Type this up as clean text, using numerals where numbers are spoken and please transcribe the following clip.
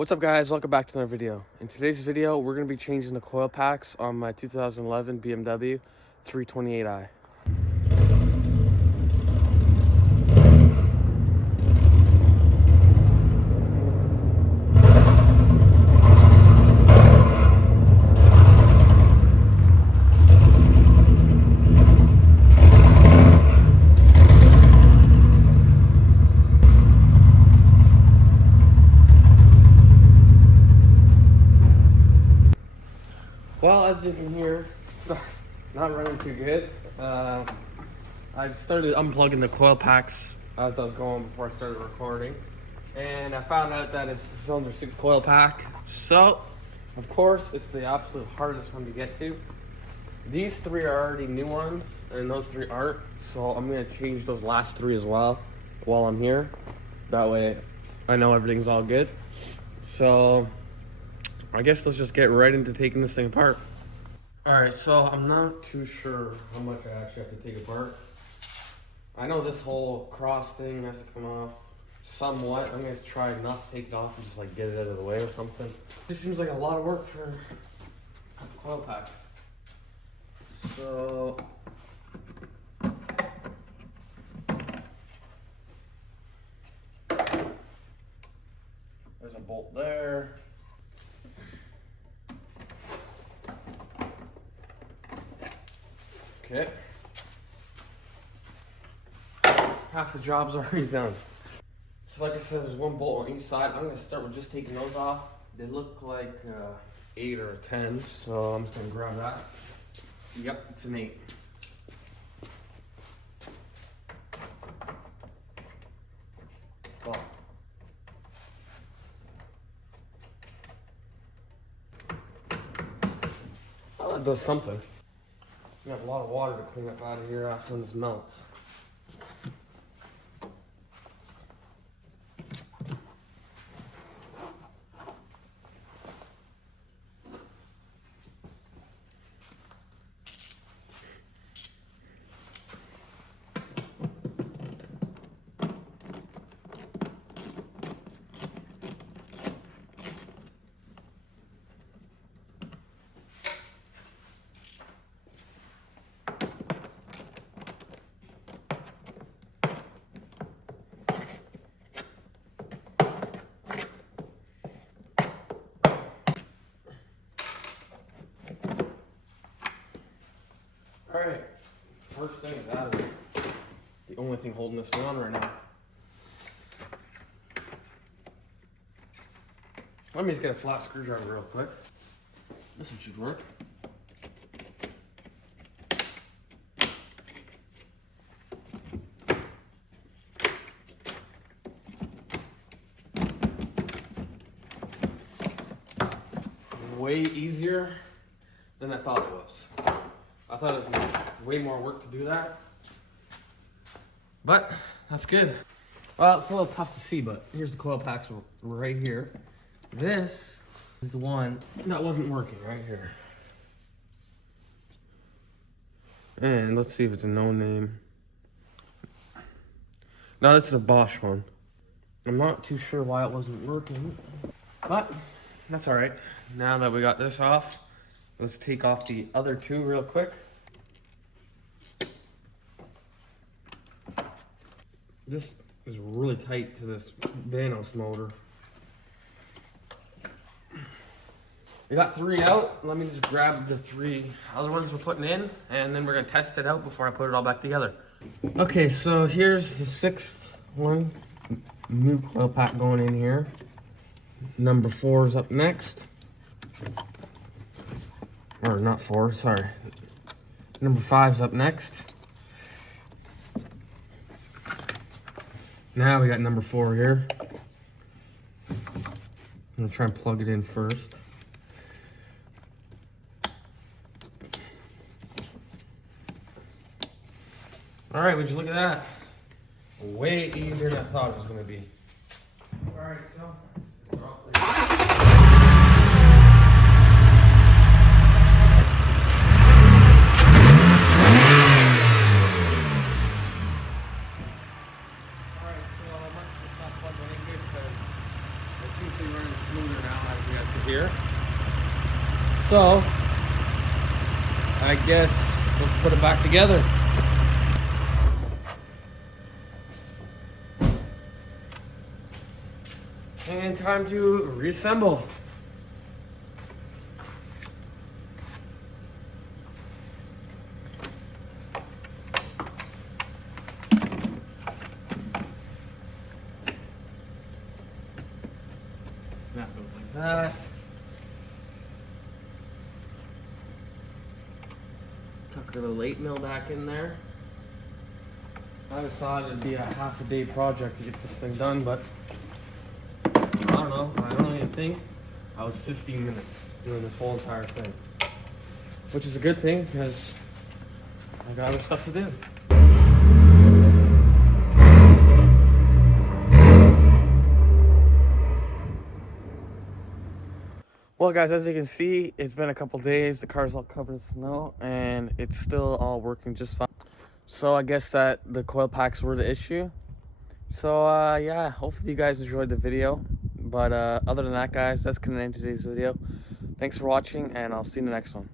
What's up guys, welcome back to another video. In today's video, we're going to be changing the coil packs on my 2011 BMW 328i. Well, as you can hear, it's not running too good. I started unplugging the coil packs as I was going before I started recording. And I found out that it's a cylinder 6 coil pack. So, of course, it's the absolute hardest one to get to. These three are already new ones, and those three aren't. So I'm going to change those last three as well while I'm here. That way I know everything's all good. So I guess let's just get right into taking this thing apart. Alright, so I'm not too sure how much I actually have to take apart. I know this whole cross thing has to come off somewhat. I'm going to try not to take it off and just like get it out of the way or something. This seems like a lot of work for coil packs. So there's a bolt there. Okay. Half the job's already done. So like I said, there's one bolt on each side. I'm gonna start with just taking those off. They look like 8 or a 10, so I'm just gonna grab that. Yep, it's an 8. Well, that does something. We have a lot of water to clean up out of here after this melts. Alright, first thing is out of here. The only thing holding this thing on right now. Let me just get a flat screwdriver real quick. This one should work. Way easier than I thought it was. I thought it was way more work to do that, but that's good. Well, it's a little tough to see, but here's the coil packs right here. This is the one that wasn't working right here. And let's see if it's a no name. No, this is a Bosch one. I'm not too sure why it wasn't working, but that's all right. Now that we got this off, let's take off the other two real quick. This is really tight to this Vanos motor. We got 3 out. Let me just grab the 3 other ones we're putting in, and then we're gonna test it out before I put it all back together. Okay, so here's the 6th one. New coil pack going in here. Number 4 is up next. Or not 4, sorry. Number 5's up next. Now we got number 4 here. I'm gonna try and plug it in first. All right, would you look at that? Way easier than I thought it was gonna be. All right, so it's all clear. smoother guys can hear. So I guess let's put it back together. And time to reassemble. That goes like that. Tuck the late mill back in there. I just thought it'd be a half a day project to get this thing done, but I don't know. I don't even think I was 15 minutes doing this whole entire thing, which is a good thing because I got other stuff to do. Well guys, as you can see, it's been a couple days. The car's all covered in snow and it's still all working just fine. So I guess that the coil packs were the issue. So yeah, hopefully you guys enjoyed the video. But other than that guys, that's gonna end today's video. Thanks for watching and I'll see you in the next one.